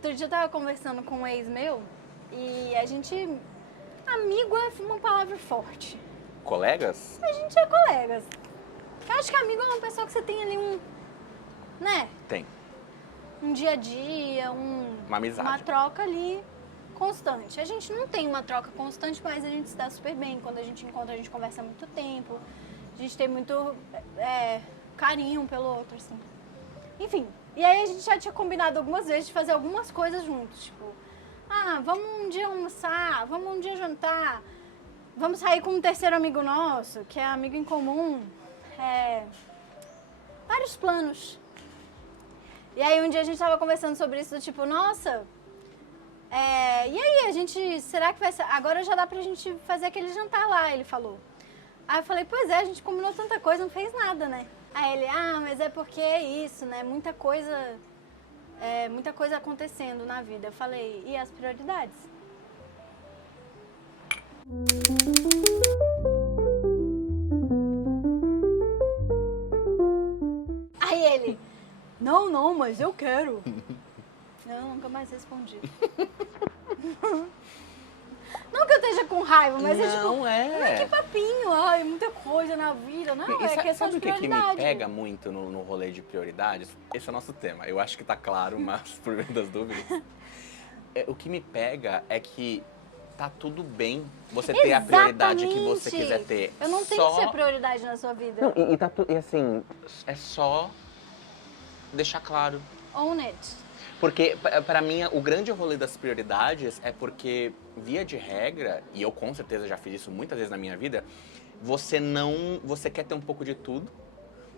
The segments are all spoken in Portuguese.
Outro dia eu tava conversando com um ex meu e a gente... Amigo é uma palavra forte. Colegas? A gente é colegas. Eu acho que amigo é uma pessoa que você tem ali né? Tem. Um dia a dia, Uma amizade. uma troca ali constante. A gente não tem uma troca constante, mas a gente se dá super bem. Quando a gente encontra, a gente conversa há muito tempo. A gente tem muito carinho um pelo outro, assim. Enfim, e aí a gente já tinha combinado algumas vezes de fazer algumas coisas juntos. Tipo, vamos um dia almoçar, vamos um dia jantar, vamos sair com um terceiro amigo nosso, que é amigo em comum. Vários planos. E aí um dia a gente tava conversando sobre isso, do tipo, nossa, e aí, a gente, será que vai ser, agora já dá pra gente fazer aquele jantar lá, ele falou. Aí eu falei, pois é, a gente combinou tanta coisa, não fez nada, né? Aí ele, mas é porque é isso, né, muita coisa acontecendo na vida. Eu falei, e as prioridades? Aí ele, não, mas eu quero. Eu nunca mais respondi. Não que eu esteja com raiva, mas não, que papinho, muita coisa na vida. Não, questão sabe de o que me prioridade. pega muito no rolê de prioridades? Esse é o nosso tema. Eu acho que tá claro, mas por meio das dúvidas. O que me pega é que tá tudo bem você ter a prioridade que você quiser ter. Eu não tenho que ser prioridade na sua vida. Não, e assim, é só deixar claro. Own it. Porque, pra mim, o grande rolê das prioridades é porque, via de regra, e eu com certeza já fiz isso muitas vezes na minha vida, você quer ter um pouco de tudo,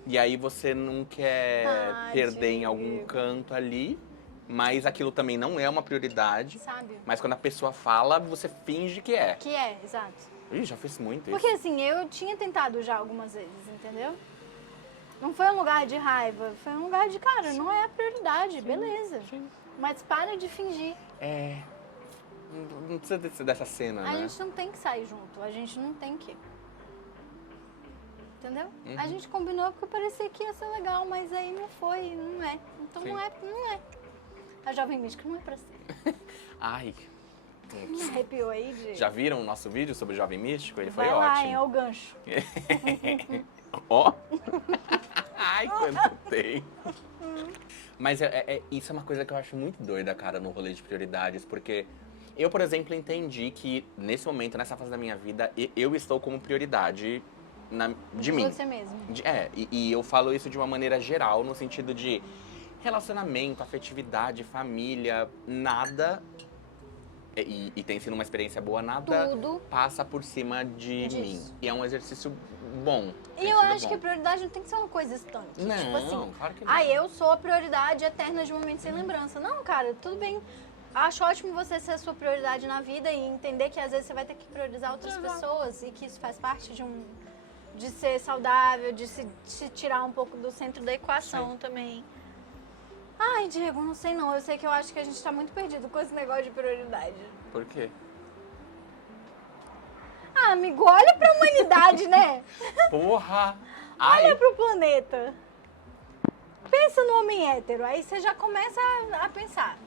e aí você não quer perder em algum canto ali, mas aquilo também não é uma prioridade. Sabe? Mas quando a pessoa fala, você finge que é. Que é, exato. Ih, já fiz muito isso. Porque assim, eu tinha tentado já algumas vezes, entendeu? Não foi um lugar de raiva, foi um lugar de, cara, não é a prioridade, beleza. Sim. Mas para de fingir. Não precisa dessa cena, A né? gente não tem que sair junto, a gente não tem que. Entendeu? Uhum. A gente combinou porque parecia que ia ser legal, mas aí não foi, não é. Então Sim. não é. A Jovem Mística não é pra ser. Ai. Arrepiou aí de... Já viram o nosso vídeo sobre o Jovem Místico? Ele foi Vai lá, ótimo. hein, é o gancho. Ó. Ai, quanto tem. Mas isso é uma coisa que eu acho muito doida, cara, no rolê de prioridades. Porque eu, por exemplo, entendi que nesse momento, nessa fase da minha vida, eu estou como prioridade de mim. Você mesmo. E eu falo isso de uma maneira geral, no sentido de relacionamento, afetividade, família, nada... E tem sido uma experiência boa, nada passa por cima de mim. E é um exercício bom. E eu acho que a prioridade não tem que ser uma coisa estanque. Não, tipo assim, claro que não. Eu sou a prioridade eterna de momentos sem lembrança. Não, cara, tudo bem. Acho ótimo você ser a sua prioridade na vida e entender que às vezes você vai ter que priorizar outras pessoas e que isso faz parte de ser saudável, de se tirar um pouco do centro da equação também. Ai, Diego, não sei não. Eu sei que eu acho que a gente tá muito perdido com esse negócio de prioridade. Por quê? Amigo, olha pra humanidade, né? Porra! Olha pro planeta. Pensa no homem hétero, aí você já começa a pensar.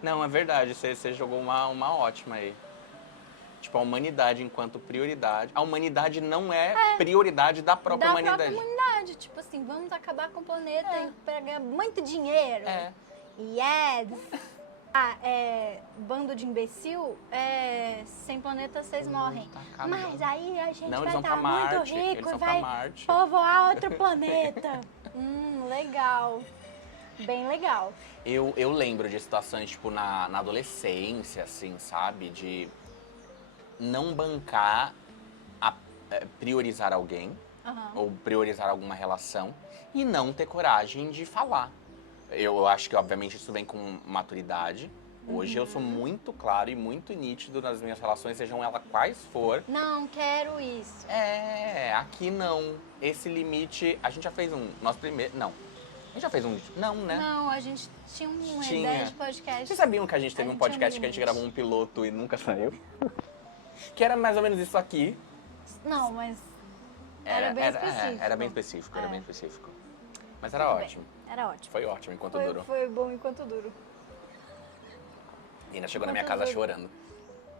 Não, é verdade. Você jogou uma ótima aí. Tipo, a humanidade enquanto prioridade. A humanidade não é prioridade da própria humanidade. Da própria humanidade. Tipo assim, vamos acabar com o planeta pra ganhar muito dinheiro. Yes! Bando de imbecil, sem planeta vocês morrem. Tá. Mas aí a gente vai estar muito rico e vai povoar outro planeta. Legal. Bem legal. Eu lembro de situações, tipo, na adolescência, assim, sabe? De não bancar priorizar alguém ou priorizar alguma relação e não ter coragem de falar. Eu acho que, obviamente, isso vem com maturidade. Hoje eu sou muito claro e muito nítido nas minhas relações, sejam elas quais for. Não quero isso. Aqui não. Esse limite, a gente já fez nosso primeiro... Não. A gente já fez Não, né? Não, a gente tinha uma ideia de podcast. Vocês sabiam que a gente teve um podcast que a gente gravou um piloto e nunca saiu? Que era mais ou menos isso aqui. Não, mas era bem específico. Era bem específico, era bem específico. Mas era ótimo. Era ótimo. Foi ótimo enquanto durou. Foi bom enquanto durou. E ainda chegou na minha casa chorando.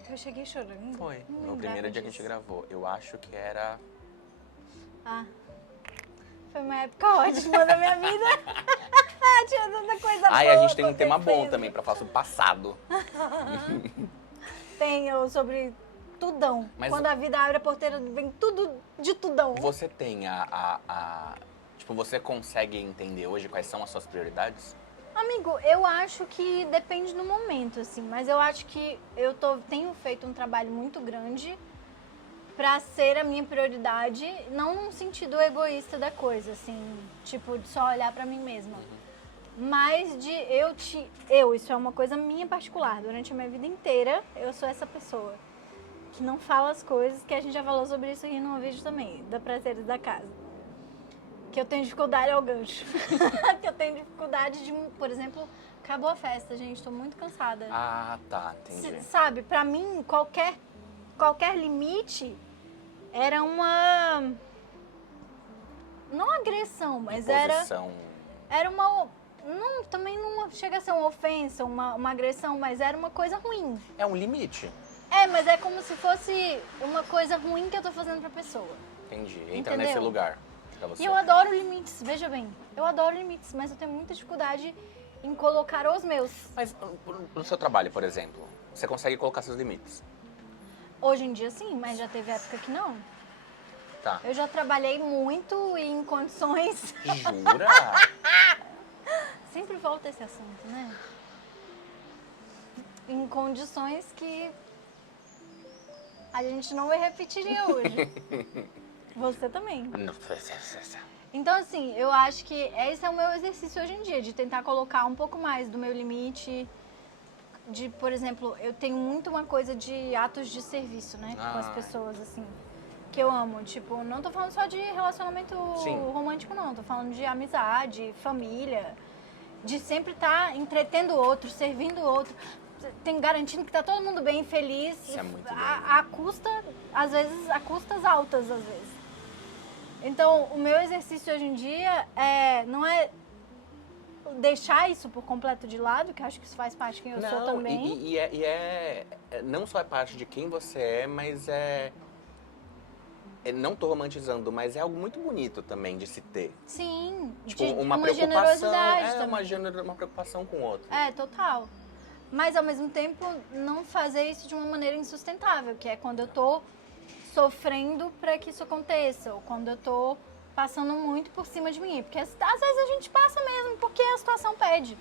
Eu cheguei chorando? Foi. No primeiro dia que a gente gravou. Eu acho que era... Foi uma época ótima da minha vida. Tinha tanta coisa boa. E a gente tem um tema bom também pra falar sobre o passado. Tenho, sobre tudão. Mas quando a vida abre a porteira, vem tudo de tudão. Você tem Tipo, você consegue entender hoje quais são as suas prioridades? Amigo, eu acho que depende do momento, assim. Mas eu acho que tenho feito um trabalho muito grande pra ser a minha prioridade, não num sentido egoísta da coisa, assim, tipo, de só olhar pra mim mesma. Mas de isso é uma coisa minha particular. Durante a minha vida inteira, eu sou essa pessoa que não fala as coisas, que a gente já falou sobre isso aqui no vídeo também, da Prazeres da Casa. Que eu tenho dificuldade ao gancho. Que eu tenho dificuldade de, por exemplo, acabou a festa, gente, tô muito cansada. Tá, entendi. Sabe, pra mim, qualquer limite era uma... Não agressão, mas Imposição. era uma... Não, também não chega a ser uma ofensa, uma agressão, mas era uma coisa ruim. É um limite. Mas é como se fosse uma coisa ruim que eu tô fazendo pra pessoa. Entendi. Entra Entendeu? nesse lugar pra você. E eu adoro limites, veja bem. Eu adoro limites, mas eu tenho muita dificuldade em colocar os meus. Mas no seu trabalho, por exemplo, você consegue colocar seus limites? Hoje em dia sim, mas já teve época que não. Tá. Eu já trabalhei muito em condições... Jura? Sempre volta esse assunto, né? Em condições que a gente não repetiria hoje. Você também. Então, assim, eu acho que esse é o meu exercício hoje em dia, de tentar colocar um pouco mais do meu limite. De, por exemplo, eu tenho muito uma coisa de atos de serviço, né? Com as pessoas, assim, que eu amo. Tipo, não tô falando só de relacionamento romântico, não. Tô falando de amizade, família. De sempre estar entretendo o outro, servindo o outro, garantindo que tá todo mundo bem, feliz. Isso é muito a custa, às vezes, a custas altas, às vezes. Então, o meu exercício hoje em dia não é deixar isso por completo de lado, que eu acho que isso faz parte de quem eu sou também. Não só é parte de quem você é, mas não tô romantizando, mas é algo muito bonito também de se ter. Sim, tipo, de uma generosidade também. Uma preocupação com o outro. Total. Mas, ao mesmo tempo, não fazer isso de uma maneira insustentável, que é quando eu tô sofrendo pra que isso aconteça, ou quando eu tô passando muito por cima de mim. Porque às vezes a gente passa mesmo, porque a situação pede.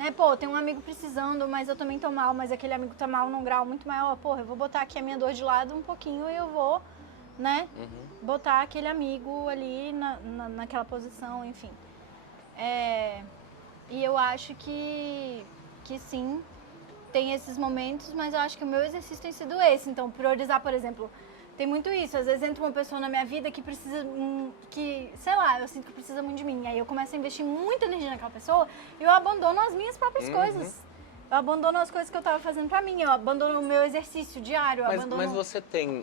Né? Pô, tem um amigo precisando, mas eu também tô mal, mas aquele amigo tá mal num grau muito maior. Porra, eu vou botar aqui a minha dor de lado um pouquinho e eu vou... né? Botar aquele amigo ali naquela posição, enfim. E eu acho que sim, tem esses momentos, mas eu acho que o meu exercício tem sido esse. Então, priorizar, por exemplo, tem muito isso. Às vezes entra uma pessoa na minha vida que precisa, sei lá, eu sinto que precisa muito de mim. Aí eu começo a investir muita energia naquela pessoa e eu abandono as minhas próprias coisas. Eu abandono as coisas que eu tava fazendo pra mim, eu abandono o meu exercício diário, Mas você tem,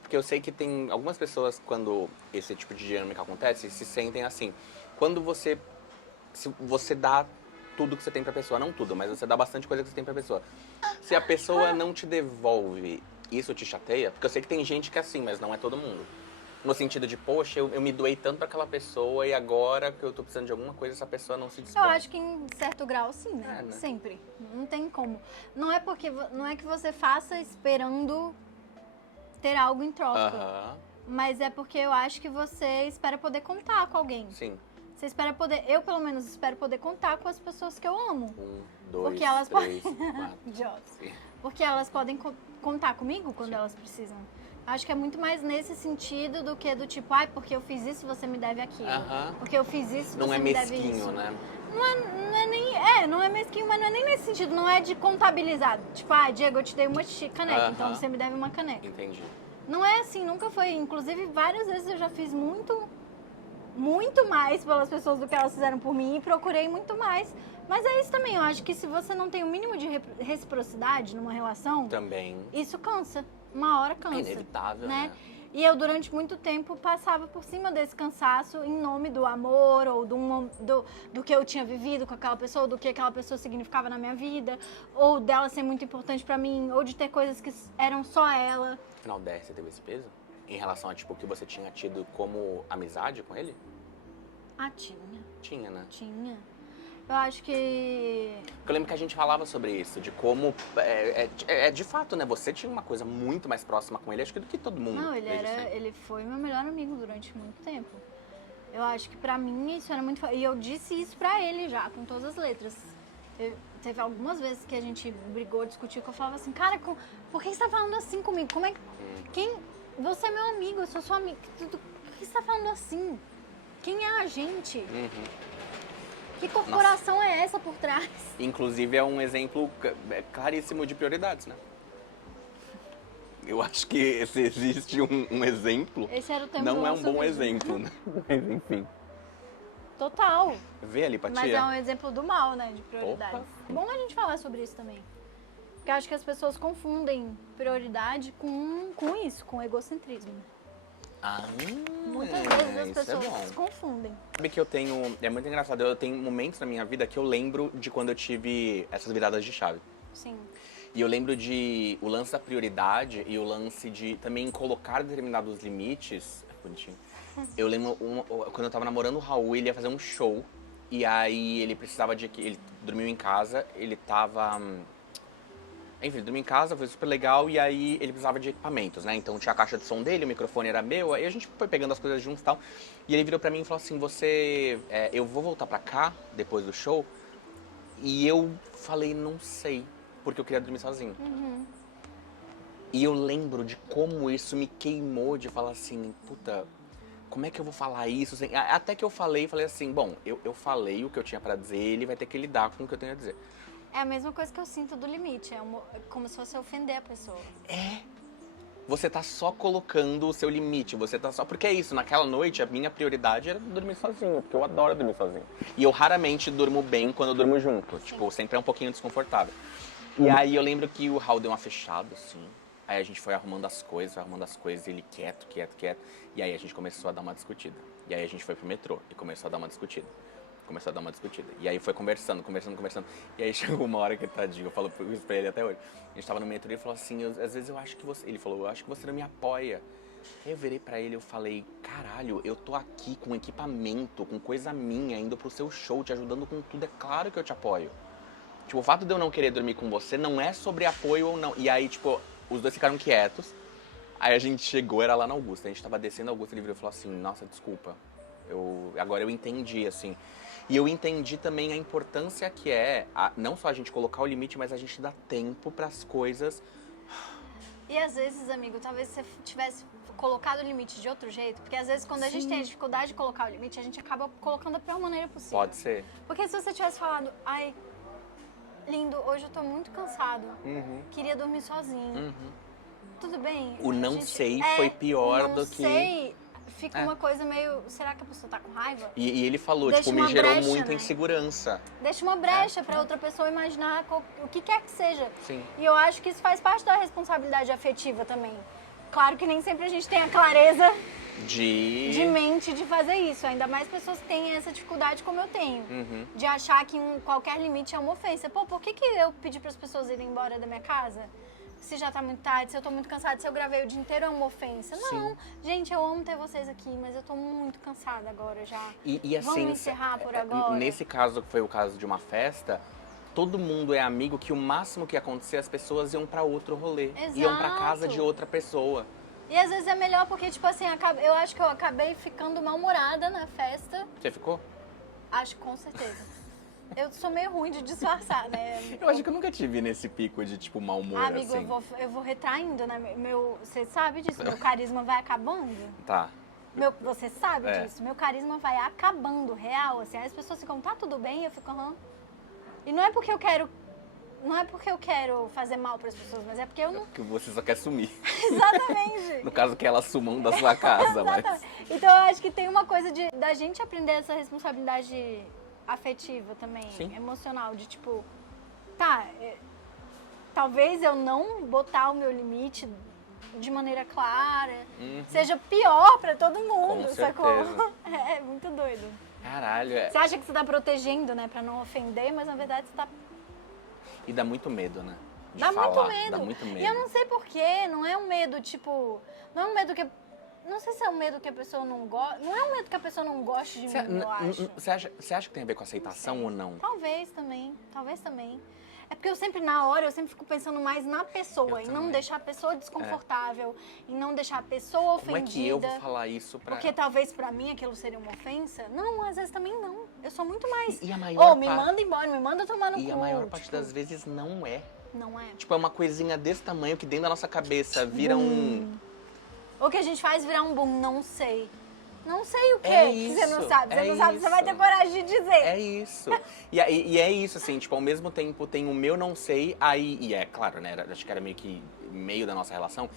porque eu sei que tem algumas pessoas, quando esse tipo de dinâmica acontece, se sentem assim. Quando você dá tudo que você tem pra pessoa, não tudo, mas você dá bastante coisa que você tem pra pessoa. Se a pessoa não te devolve, isso te chateia? Porque eu sei que tem gente que é assim, mas não é todo mundo. No sentido de, poxa, eu me doei tanto pra aquela pessoa e agora que eu tô precisando de alguma coisa, essa pessoa não se dispõe. Eu acho que em certo grau sim, né? né? Sempre. Não tem como. Não é que você faça esperando ter algo em troca. Mas é porque eu acho que você espera poder contar com alguém. Sim. Você espera poder, eu pelo menos espero poder contar com as pessoas que eu amo. 1, 2, porque elas 3, podem... 4. Idiota. Porque elas podem contar comigo quando elas precisam. Acho que é muito mais nesse sentido do que do tipo, porque eu fiz isso, você me deve aquilo. Porque eu fiz isso, você me deve isso. Não é mesquinho, né? Não é mesquinho, mas não é nem nesse sentido, não é de contabilizar. Tipo, Diego, eu te dei uma caneca, então você me deve uma caneca. Entendi. Não é assim, nunca foi. Inclusive, várias vezes eu já fiz muito mais pelas pessoas do que elas fizeram por mim e procurei muito mais. Mas é isso também, eu acho que se você não tem o mínimo de reciprocidade numa relação... Também. Isso cansa. Uma hora cansa. É inevitável, né? E eu, durante muito tempo, passava por cima desse cansaço em nome do amor, ou do que eu tinha vivido com aquela pessoa, do que aquela pessoa significava na minha vida, ou dela ser muito importante pra mim, ou de ter coisas que eram só ela. Final 10, você teve esse peso? Em relação a, tipo, o que você tinha tido como amizade com ele? Ah, tinha. Tinha, né? Tinha. Eu acho que... Eu lembro que a gente falava sobre isso, de como, de fato, né? Você tinha uma coisa muito mais próxima com ele, acho que do que todo mundo. Não, ele foi meu melhor amigo durante muito tempo. Eu acho que pra mim isso era muito... E eu disse isso pra ele já, com todas as letras. Teve algumas vezes que a gente brigou, discutiu, que eu falava assim, cara, por que você tá falando assim comigo? Como é que... Você é meu amigo, eu sou sua amiga. Por que você tá falando assim? Quem é a gente? Que corporação é essa por trás? Inclusive é um exemplo claríssimo de prioridades, né? Eu acho que se existe um exemplo, esse era o tema não do é um nosso bom vídeo. exemplo, né? Mas enfim. Total. Vê ali, Patia. Mas é um exemplo do mal, né, de prioridades. É bom a gente falar sobre isso também. Porque eu acho que as pessoas confundem prioridade com isso, com egocentrismo. Muitas vezes as pessoas se confundem. Sabe que eu tenho... É muito engraçado, eu tenho momentos na minha vida que eu lembro de quando eu tive essas viradas de chave. Sim. E eu lembro de o lance da prioridade e o lance de também colocar determinados limites. É bonitinho. Eu lembro quando eu tava namorando o Raul, ele ia fazer um show. E aí ele precisava de... Ele dormiu em casa, ele tava... Enfim, ele dormiu em casa, foi super legal, e aí ele precisava de equipamentos, né? Então tinha a caixa de som dele, o microfone era meu, aí a gente foi pegando as coisas juntos e tal. E ele virou pra mim e falou assim, eu vou voltar pra cá, depois do show? E eu falei, não sei, porque eu queria dormir sozinho. E eu lembro de como isso me queimou, de falar assim, puta, como é que eu vou falar isso? Até que eu falei assim, bom, eu falei o que eu tinha pra dizer, ele vai ter que lidar com o que eu tenho a dizer. É a mesma coisa que eu sinto do limite, é como se fosse ofender a pessoa. Você tá só colocando o seu limite, você tá só... Porque é isso, naquela noite a minha prioridade era dormir sozinho, porque eu adoro dormir sozinho. E eu raramente durmo bem quando eu durmo junto, tipo, sempre é um pouquinho desconfortável. E aí eu lembro que o Raul deu uma fechada, assim, aí a gente foi arrumando as coisas, e ele quieto, e aí a gente começou a dar uma discutida. E aí a gente foi pro metrô e começou a dar uma discutida. E aí foi conversando. E aí chegou uma hora que, tadinho, eu falo isso pra ele até hoje. A gente tava no metrô e ele falou assim, às vezes eu acho que você... Ele falou, eu acho que você não me apoia. Aí eu virei pra ele e eu falei, caralho, eu tô aqui com equipamento, com coisa minha, indo pro seu show, te ajudando com tudo, é claro que eu te apoio. Tipo, o fato de eu não querer dormir com você não é sobre apoio ou não. E aí, tipo, os dois ficaram quietos. Aí a gente chegou, era lá na Augusta, a gente tava descendo a Augusta, ele virou e falou assim, nossa, desculpa. Agora eu entendi, assim... E eu entendi também a importância que não só a gente colocar o limite, mas a gente dar tempo pras coisas. E às vezes, amigo, talvez você tivesse colocado o limite de outro jeito, porque às vezes quando a gente tem a dificuldade de colocar o limite, a gente acaba colocando da pior maneira possível. Pode ser. Porque se você tivesse falado, ai, lindo, hoje eu tô muito cansado, queria dormir sozinho. Tudo bem. O não sei foi pior do que... Não sei. Fica uma coisa meio... Será que a pessoa tá com raiva? E ele falou, Deixa tipo, me uma gerou brecha, muita né? insegurança. Deixa uma brecha pra outra pessoa imaginar o que quer que seja. Sim. E eu acho que isso faz parte da responsabilidade afetiva também. Claro que nem sempre a gente tem a clareza de mente de fazer isso. Ainda mais pessoas que têm essa dificuldade como eu tenho. De achar que qualquer limite é uma ofensa. Pô, por que eu pedi para as pessoas irem embora da minha casa? Se já tá muito tarde, se eu tô muito cansada, se eu gravei o dia inteiro é uma ofensa. Não, gente, eu amo ter vocês aqui, mas eu tô muito cansada agora já. E assim, vamos encerrar por agora? Nesse caso, que foi o caso de uma festa, todo mundo é amigo que o máximo que ia acontecer, as pessoas iam pra outro rolê. Exato. Iam pra casa de outra pessoa. E às vezes é melhor porque, tipo assim, eu acho que eu acabei ficando mal-humorada na festa. Você ficou? Acho, com certeza. Eu sou meio ruim de disfarçar, né? Eu acho que eu nunca tive nesse pico de, tipo, mau humor, amigo, assim. eu vou retraindo, né? Você sabe disso, meu carisma vai acabando. Tá. Você sabe disso, meu carisma vai acabando, real, assim. Aí as pessoas ficam, tá tudo bem? Eu fico, E não é porque eu quero fazer mal para as pessoas, mas é porque eu não... Porque você só quer sumir. Exatamente. No caso que elas sumam da sua casa, mas... Então eu acho que tem uma coisa da gente aprender essa responsabilidade afetiva também, emocional, de tipo, talvez eu não botar o meu limite de maneira clara, seja pior pra todo mundo, Com sacou? certeza. É muito doido. Caralho, Você acha que você tá protegendo, né, pra não ofender, mas na verdade você tá... E dá muito medo, né? De Dá falar, muito medo. Dá muito medo. E eu não sei porquê, não é um medo, tipo... Não é um medo que... Não sei se é um medo que a pessoa não gosta... Não é um medo que a pessoa não goste de mim, eu acho. Você acha que tem a ver com aceitação ou não? Talvez também, talvez também. É porque eu sempre, na hora, eu sempre fico pensando mais na pessoa, em não deixar a pessoa desconfortável, em não deixar a pessoa ofendida. Como é que eu vou falar isso pra... Porque talvez pra mim aquilo seria uma ofensa. Não, às vezes também não. Eu sou muito mais... E a maior me manda embora, me manda tomar no cu. E a maior parte das vezes não é. Não é? Tipo, é uma coisinha desse tamanho que dentro da nossa cabeça vira um... O que a gente faz virar um boom, não sei. Não sei o quê É que você não isso, sabe. Você é não sabe, você vai isso. ter coragem de dizer. É isso. E é isso, assim, tipo, ao mesmo tempo tem o meu não sei, aí... E é claro, né? Acho que era meio que meio da nossa relação.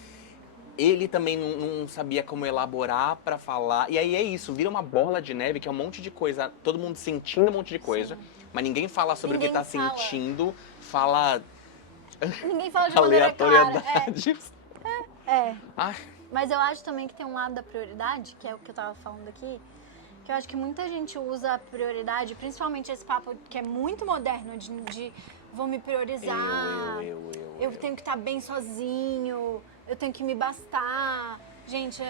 Ele também não sabia como elaborar pra falar. E aí é isso, vira uma bola de neve que é um monte de coisa, todo mundo sentindo um monte de coisa, mas ninguém fala sobre o que tá sentindo, fala Ninguém fala de maneira clara. aleatoriedades. Ai, Mas eu acho também que tem um lado da prioridade, que é o que eu tava falando aqui, que eu acho que muita gente usa a prioridade, principalmente esse papo que é muito moderno, de vou me priorizar, eu tenho que estar bem sozinho, eu tenho que me bastar. Gente,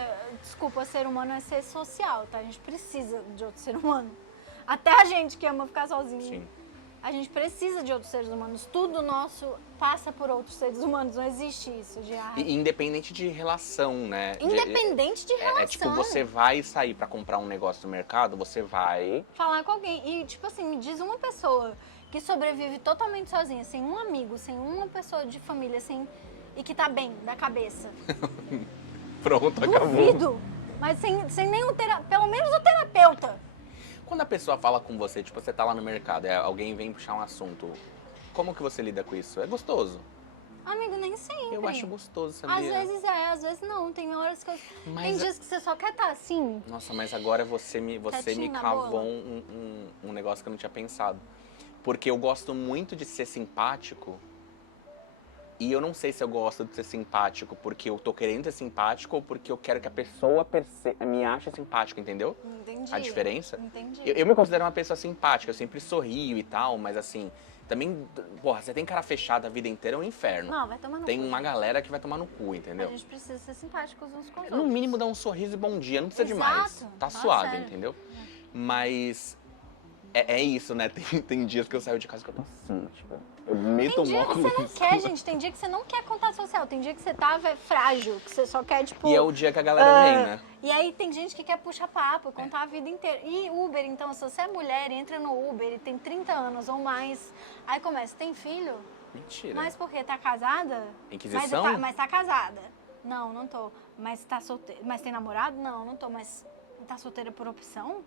desculpa, ser humano é ser social, tá? A gente precisa de outro ser humano. Até a gente que ama ficar sozinho. sim. A gente precisa de outros seres humanos. Tudo nosso passa por outros seres humanos. Não existe isso de E independente de relação, né? Independente de relação. É tipo, você vai sair pra comprar um negócio no mercado, você vai... Falar com alguém. E, tipo assim, me diz uma pessoa que sobrevive totalmente sozinha, sem um amigo, sem uma pessoa de família, e que tá bem da cabeça. Pronto, acabou. Duvido. Mas sem nenhum pelo menos o terapeuta. Quando a pessoa fala com você, tipo, você tá lá no mercado, alguém vem puxar um assunto, como que você lida com isso? É gostoso? Amigo, nem sempre. Eu acho gostoso, sabia? Às vezes às vezes não. Tem horas que tem dias que você só quer estar assim. Nossa, mas agora você me cavou um negócio que eu não tinha pensado. Porque eu gosto muito de ser simpático. E eu não sei se eu gosto de ser simpático porque eu tô querendo ser simpático ou porque eu quero que a pessoa me ache simpático, entendeu? Entendi. A diferença? Entendi. Eu me considero uma pessoa simpática, eu sempre sorrio e tal, mas assim, também, porra, você tem cara fechada a vida inteira, é um inferno. Não, vai tomar no cu. Tem uma galera que vai tomar no cu, entendeu? A gente precisa ser simpáticos uns com os No outros. mínimo dá um sorriso e bom dia, não precisa Exato. demais. Tá suave, sério. entendeu? Mas é isso, né? Tem dias que eu saio de casa que eu tô assim, tipo, eu meto Tem um dia que óculos. você não quer, gente. Tem dia que você não quer contato social. Tem dia que você tá frágil, que você só quer, tipo... E é o dia que a galera vem, né? E aí tem gente que quer puxar papo, contar a vida inteira. E Uber, então, se você é mulher, entra no Uber e tem 30 anos ou mais, aí começa, tem filho? Mentira. Mas por quê? Tá casada? Inquisição? Mas tá casada. Não, não tô. Mas tá solteira. Mas tem namorado? Não, não tô. Mas tá solteira por opção?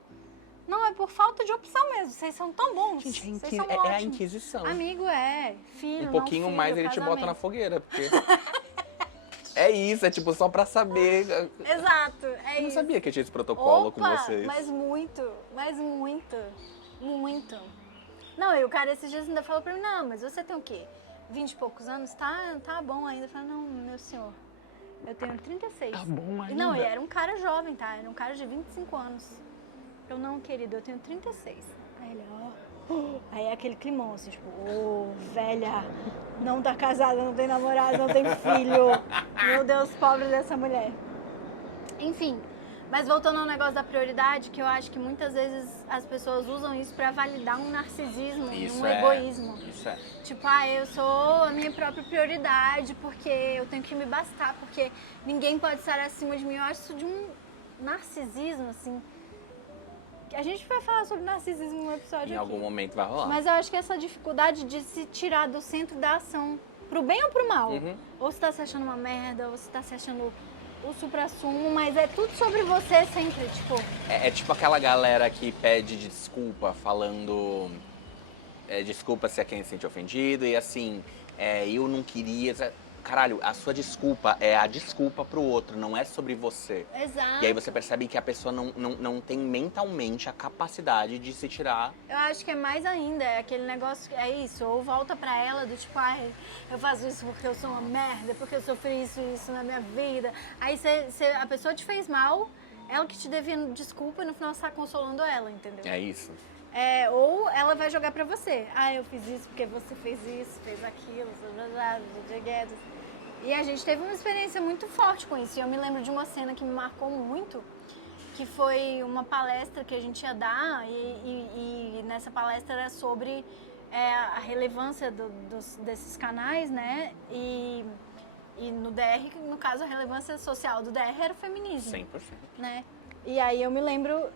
Não, é por falta de opção mesmo. Vocês são tão bons. Gente, Vocês são é a ótimos. Inquisição. Amigo, filho, Um pouquinho não filho, mais ele te casamento. bota na fogueira, porque... É isso, é tipo só pra saber. Exato, é Eu não isso. sabia que tinha esse protocolo Opa, com vocês. mas muito. Não, e o cara esses dias ainda falou pra mim, não, mas você tem o quê? 20 e poucos anos? Tá bom ainda. Eu falei, não, meu senhor, eu tenho 36. Tá bom ainda. Não, e era um cara jovem, tá? Era um cara de 25 anos. Eu, não, querido, eu tenho 36. Aí ele, Aí é aquele climão, assim, tipo, velha, não tá casada, não tem namorado, não tem filho. Meu Deus, pobre dessa mulher. Enfim, mas voltando ao negócio da prioridade, que eu acho que muitas vezes as pessoas usam isso pra validar um narcisismo, um egoísmo. Isso é. Tipo, eu sou a minha própria prioridade, porque eu tenho que me bastar, porque ninguém pode estar acima de mim. Eu acho isso de um narcisismo, assim. A gente vai falar sobre narcisismo no episódio Em aqui. algum momento vai rolar. Mas eu acho que essa dificuldade de se tirar do centro da ação, pro bem ou pro mal. Ou você tá se achando uma merda, ou você tá se achando o supra-sumo, mas é tudo sobre você sempre, tipo... É tipo aquela galera que pede desculpa falando... desculpa se é quem se sente ofendido e assim, eu não queria... caralho, a sua desculpa é a desculpa pro outro, não é sobre você. Exato. E aí você percebe que a pessoa não tem mentalmente a capacidade de se tirar. Eu acho que é mais ainda, é aquele negócio, é isso, ou volta pra ela do tipo, ai, eu faço isso porque eu sou uma merda, porque eu sofri isso e isso na minha vida. Aí a pessoa te fez mal, ela que te devia desculpa e no final você tá consolando ela, entendeu? É isso. Ou ela vai jogar pra você. Ah, eu fiz isso porque você fez isso, fez aquilo, e a gente teve uma experiência muito forte com isso. E eu me lembro de uma cena que me marcou muito, que foi uma palestra que a gente ia dar, e nessa palestra era sobre a relevância desses canais, né? E no DR, no caso, a relevância social do DR era o feminismo. 100%. Né? E aí eu me lembro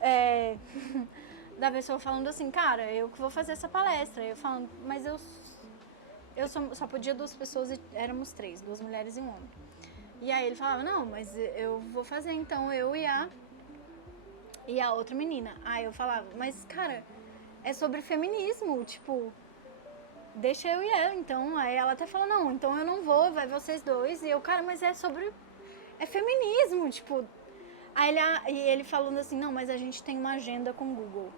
da pessoa falando assim, cara, eu que vou fazer essa palestra. Eu falando, mas eu só podia 2 pessoas e éramos 3, 2 mulheres e um homem. E aí ele falava, não, mas eu vou fazer então, eu e a outra menina. Aí eu falava, mas cara, é sobre feminismo, tipo, deixa eu e ela. Então, aí ela até falou, não, então eu não vou, vai vocês 2. E eu, cara, mas é feminismo, tipo. Aí ele falando assim, não, mas a gente tem uma agenda com o Google.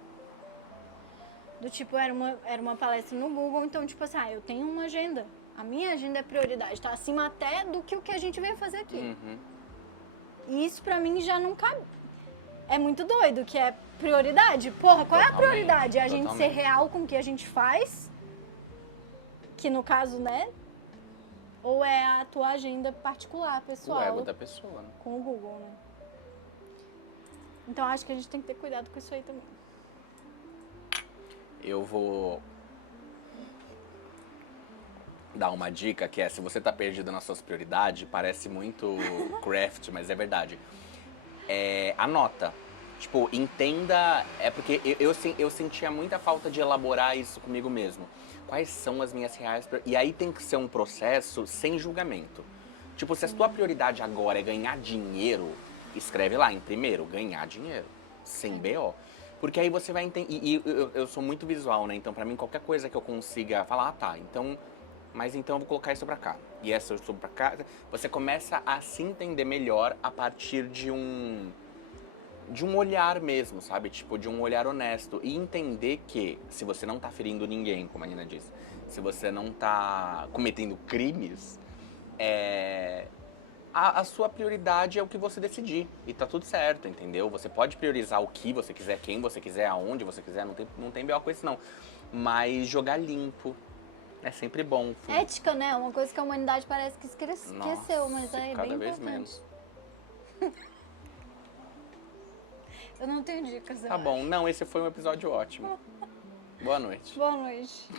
Do tipo, era uma palestra no Google, então tipo assim, eu tenho uma agenda. A minha agenda é prioridade, tá acima até do que o que a gente veio fazer aqui. Uhum. E isso pra mim já não cabe. É muito doido, que é prioridade. Porra, qual é a prioridade? É a gente ser real com o que a gente faz? Que no caso, né? Ou é a tua agenda particular, pessoal? O ego da pessoa, né? Com o Google, né? Então acho que a gente tem que ter cuidado com isso aí também. Eu vou dar uma dica que é, se você tá perdido nas suas prioridades, parece muito craft, mas é verdade. Anota. Tipo, entenda, porque eu sentia muita falta de elaborar isso comigo mesmo. Quais são as minhas reais prioridades? E aí tem que ser um processo sem julgamento. Tipo, se a sua prioridade agora é ganhar dinheiro, escreve lá em primeiro, ganhar dinheiro, sem BO. Porque aí você vai entender, e eu sou muito visual, né? Então pra mim qualquer coisa que eu consiga falar, tá, então, mas então eu vou colocar isso pra cá, e essa eu subo pra cá. Você começa a se entender melhor a partir de um olhar mesmo, sabe? Tipo, de um olhar honesto. E entender que se você não tá ferindo ninguém, como a Nina disse, se você não tá cometendo crimes, a sua prioridade é o que você decidir. E tá tudo certo, entendeu? Você pode priorizar o que você quiser, quem você quiser, aonde você quiser, não tem B.O. com isso não. Mas jogar limpo é sempre bom. Ética, né? Uma coisa que a humanidade parece que esqueceu, Nossa, mas é bem importante. cada vez menos. Eu não tenho dicas, Tá bom, não, esse foi um episódio ótimo. Boa noite. Boa noite.